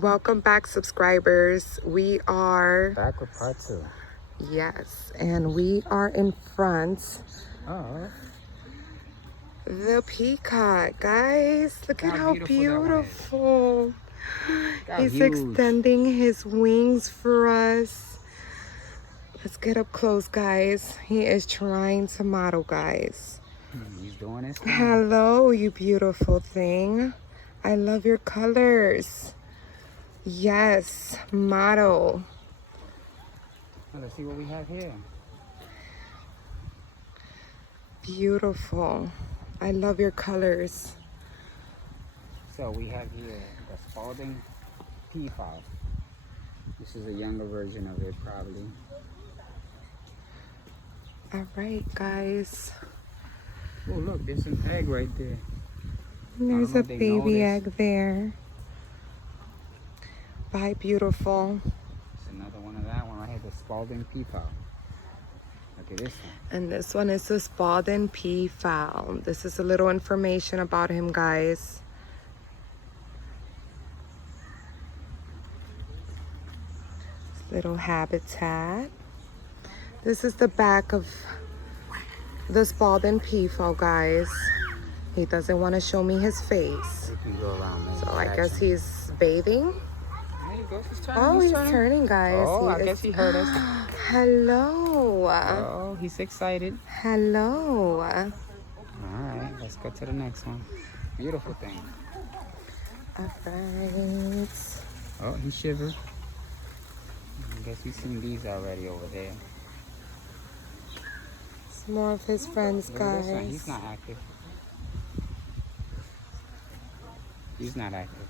Welcome back, subscribers. We are back with part 2. Yes, and we are in front Oh, the peacock, guys. Look at how beautiful. He's huge. extending his wings for us. Let's get up close, guys. He is trying to model, guys. He's doing his thing. Hello, you beautiful thing. I love your colors. Yes, model. Well, let's see what we have here. Beautiful. I love your colors. So we have here the Spalding Peafowl. This is a younger version of it, probably. All right, guys. Oh, look, there's an egg right there. There's a baby egg there. Bye, beautiful. It's another one of that one right here, the Spalding Peafowl. Look at this one. And this one is the Spalding Peafowl. This is a little information about him, guys. Little habitat. This is the back of the Spalding Peafowl, guys. He doesn't want to show me his face. You can go around, man. So I guess he's bathing. There he goes. He's turning. Oh, he's turning, guys. Oh, I guess he heard us. Hello. Oh, he's excited. Hello. All right, let's go to the next one. Beautiful thing. All right. Oh, he shivered. I guess we've seen these already over there. It's more of his friends, Look at this one. guys. He's not active. He's not active.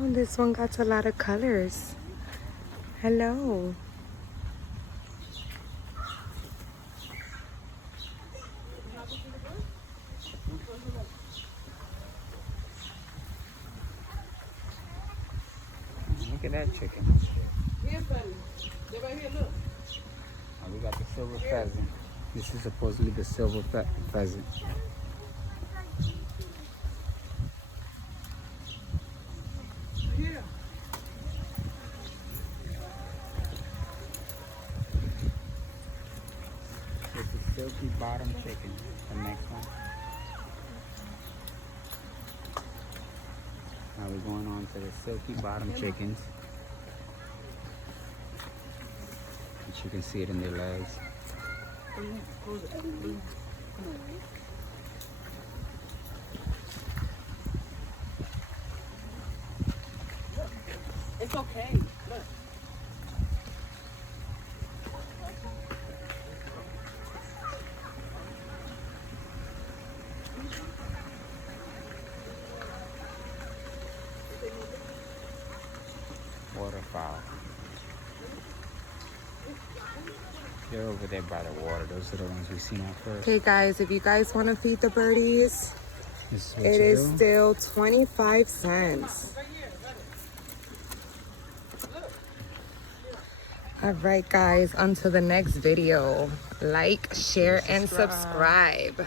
Oh, this one got a lot of colors. Hello. Look at that chicken. Oh, we got the silver pheasant. This is supposedly the silver pheasant. This is silky bottom chicken. The next one. Now we're going on to the silky bottom chickens. But you can see it in their legs. It's okay. Look. Waterfowl. They're over there by the water. Those are the ones we seen at first. Okay, guys, if you guys want to feed the birdies, This is what it you is do. still 25 cents. All right, guys, until the next video. Like, share, and subscribe.